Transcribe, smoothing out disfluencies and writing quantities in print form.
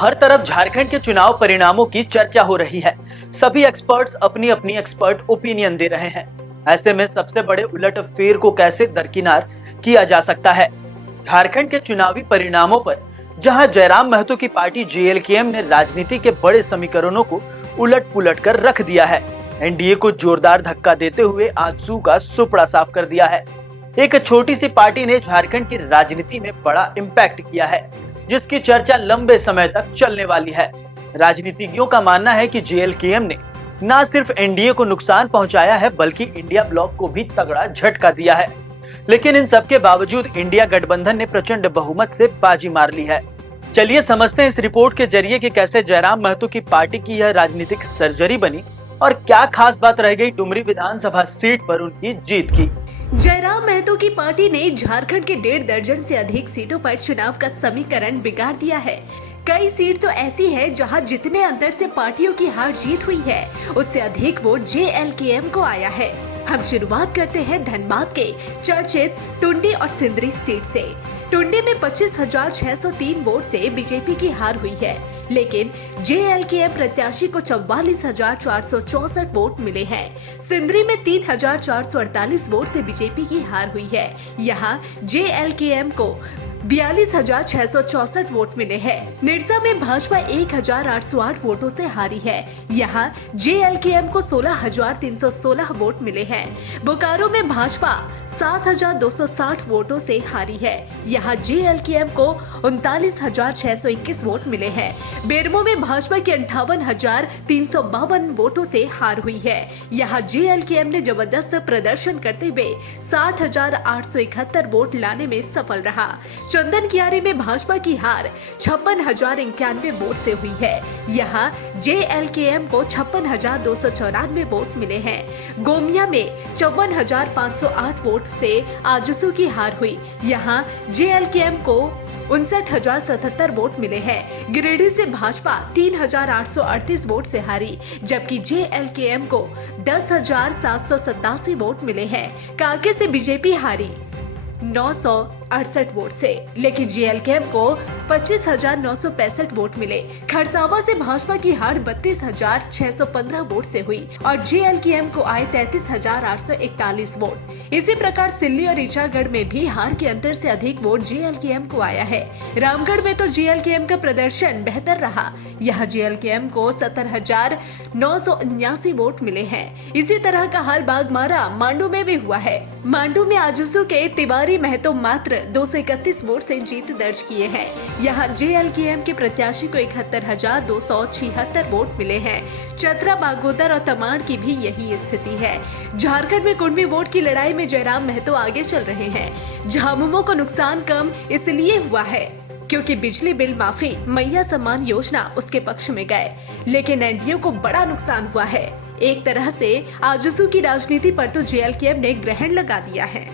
हर तरफ झारखंड के चुनाव परिणामों की चर्चा हो रही है। सभी एक्सपर्ट्स अपनी अपनी एक्सपर्ट ओपिनियन दे रहे हैं। ऐसे में सबसे बड़े उलटफेर को कैसे दरकिनार किया जा सकता है? झारखंड के चुनावी परिणामों पर जहां जयराम महतो की पार्टी जेएलकेएम ने राजनीति के बड़े समीकरणों को उलट पुलट कर रख दिया है, एनडीए को जोरदार धक्का देते हुए आजसू का सुपड़ा साफ कर दिया है। एक छोटी सी पार्टी ने झारखंड की राजनीति में बड़ा इम्पैक्ट किया है, जिसकी चर्चा लंबे समय तक चलने वाली है। राजनीतिज्ञों का मानना है कि जेएलकेएम ने न सिर्फ एनडीए को नुकसान पहुंचाया है, बल्कि इंडिया ब्लॉक को भी तगड़ा झटका दिया है। लेकिन इन सबके बावजूद इंडिया गठबंधन ने प्रचंड बहुमत से बाजी मार ली है। चलिए समझते हैं इस रिपोर्ट के जरिए कि कैसे जयराम महतो की पार्टी की यह राजनीतिक सर्जरी बनी और क्या खास बात रह गई डुमरी विधानसभा सीट पर उनकी जीत की। जयराम महतो की पार्टी ने झारखंड के 1.5 दर्जन से अधिक सीटों पर चुनाव का समीकरण बिगाड़ दिया है। कई सीट तो ऐसी है जहां जितने अंतर से पार्टियों की हार जीत हुई है, उससे अधिक वोट जेएलकेएम को आया है। हम शुरुआत करते हैं धनबाद के चर्चित टुंडी और सिंदरी सीट से। टुंडी में 25,603 वोट से बीजेपी की हार हुई है, लेकिन जेएलकेएम प्रत्याशी को 44,464 वोट मिले हैं। सिंदरी में 3,448 वोट से बीजेपी की हार हुई है। यहाँ जेएलकेएम को 42,664 वोट मिले हैं। निरसा में भाजपा 1,808 वोटों से हारी है। यहाँ जेएलकेएम को 16,316 वोट मिले हैं। बोकारो में भाजपा 7,260 वोटों से हारी है। यहाँ जेएलकेएम को 39,621 वोट मिले हैं। बेरमो में भाजपा के 58,352 वोटों से हार हुई है। यहाँ जेएलकेएम ने जबरदस्त प्रदर्शन करते हुए 60,871 वोट लाने में सफल रहा। चंदन कियारी में भाजपा की हार 56,091 वोट से हुई है। यहाँ जेएलकेएम को 56,294 वोट मिले हैं। गोमिया में 54,508 वोट से आजसू की हार हुई। यहाँ जेएलकेएम को 59,077 वोट मिले हैं। गिरिडीह से भाजपा 3,838 वोट से हारी, जबकि जेएलकेएम को 10,787 वोट मिले हैं। कांके से बीजेपी हारी 968 वोट से, लेकिन जेएलकेएम को 25,965 वोट मिले। खरसावा से भाजपा की हार 32,615 वोट से हुई और जेएलकेएम को आए 33,841 वोट। इसी प्रकार सिल्ली और ईचागढ़ में भी हार के अंतर से अधिक वोट जेएलकेएम को आया है। रामगढ़ में तो जेएलकेएम का प्रदर्शन बेहतर रहा। यहाँ जेएलकेएम को 70,979 वोट मिले हैं। इसी तरह का हाल बागमारा मांडू में भी हुआ है। मांडू में आजसू के तिवारी महतो मात्र 231 वोट से जीत दर्ज किए हैं। यहाँ जेएलकेएम के प्रत्याशी को 71,276 वोट मिले हैं। चतरा, बागोदर और तमाड़ की भी यही स्थिति है। झारखंड में कुंडमी वोट की लड़ाई में जयराम महतो आगे चल रहे हैं। झामुमो को नुकसान कम इसलिए हुआ है क्योंकि बिजली बिल माफी, मैया सम्मान योजना उसके पक्ष में गए, लेकिन एनडीए को बड़ा नुकसान हुआ है। एक तरह से आजसू की राजनीति पर तो जेएलकेएम ने ग्रहण लगा दिया है।